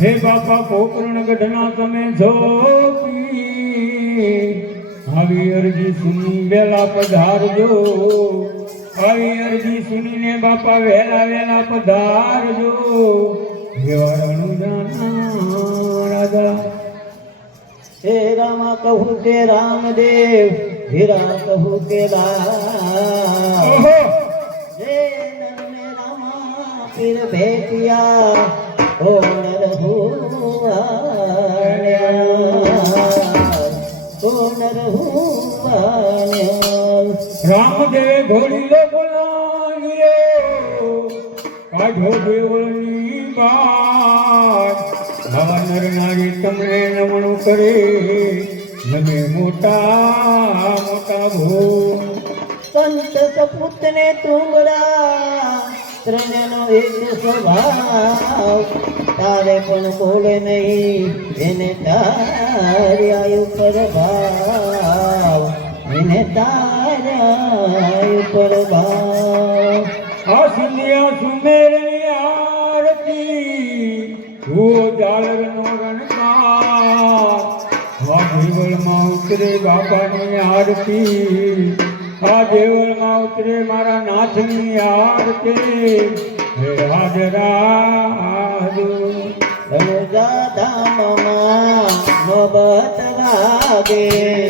હે બાપા કોકરણ ગઢના તમે જો આવી અરજી સુની વેલા પધારજો. આવી અરજી સુનીને બાપા વેલા વેલા પધારજો. વ્યવહારનું રણુજાના રાજા. હે રામા કહું તે રામદેવ હીરા કહું તે રામ હે નમે રામા પીર ભેટિયા. રામદેવે ઘોડીલો બોલાવ્યો કાઢો દેવની બાદ નવા નર નારી તમને નમણું કરે. નમે મોટા મોટા ભો સંત સપુતને તુંગડા ત્રણેનો એક સ્વભાવ. તારે પણ બોલે નહીં, એને તારી આયુ પર ભાવ. એને તારા આયુ પર ભાવ. આ સુનિયા સુમેરની આરતી ભૂ જાલરનો રણકાર. આ દેવળમાં ઉતરે બાપાની આરતી. આ દેવળમાં ઉતરે મારા નાથની આરતી. હે હાજરા દાદા મમા મબત લાગે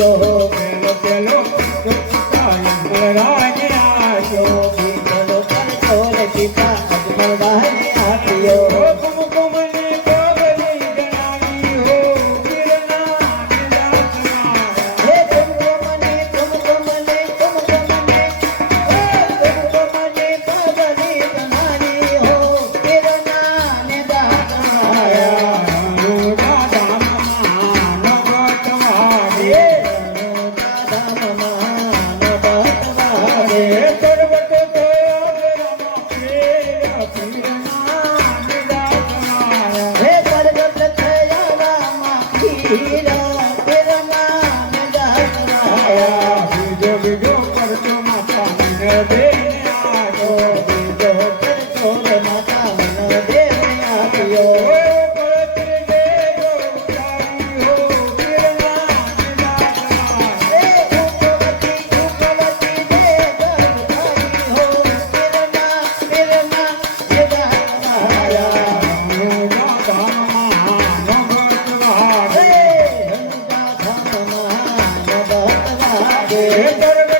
હે પીરા, તેરા નામ દાસનાયા. é, é, é, é.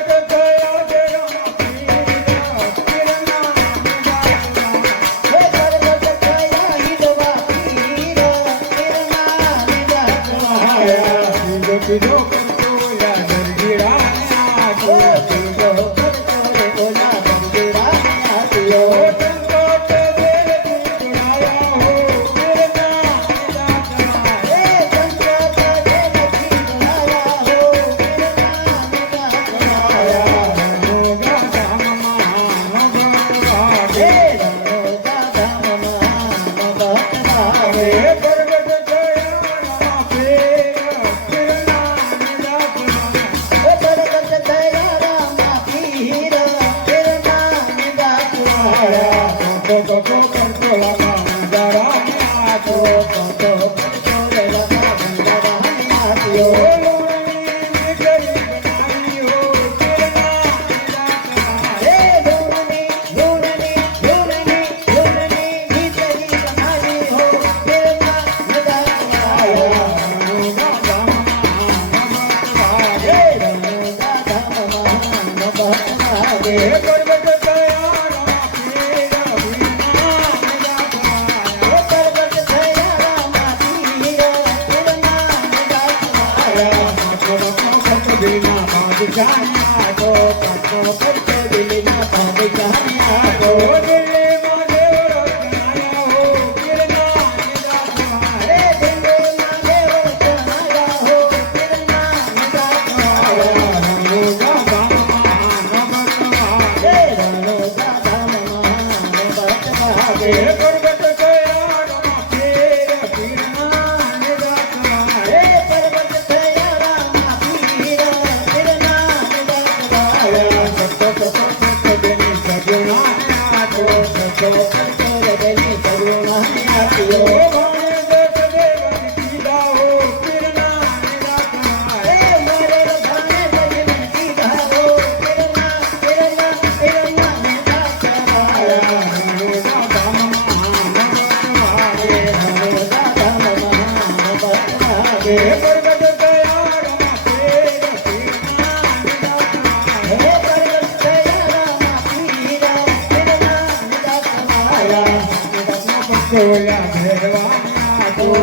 I'm قربت دے to آں پیغمبر بنا گیا آ ડોલા ભેરવાના ગોળ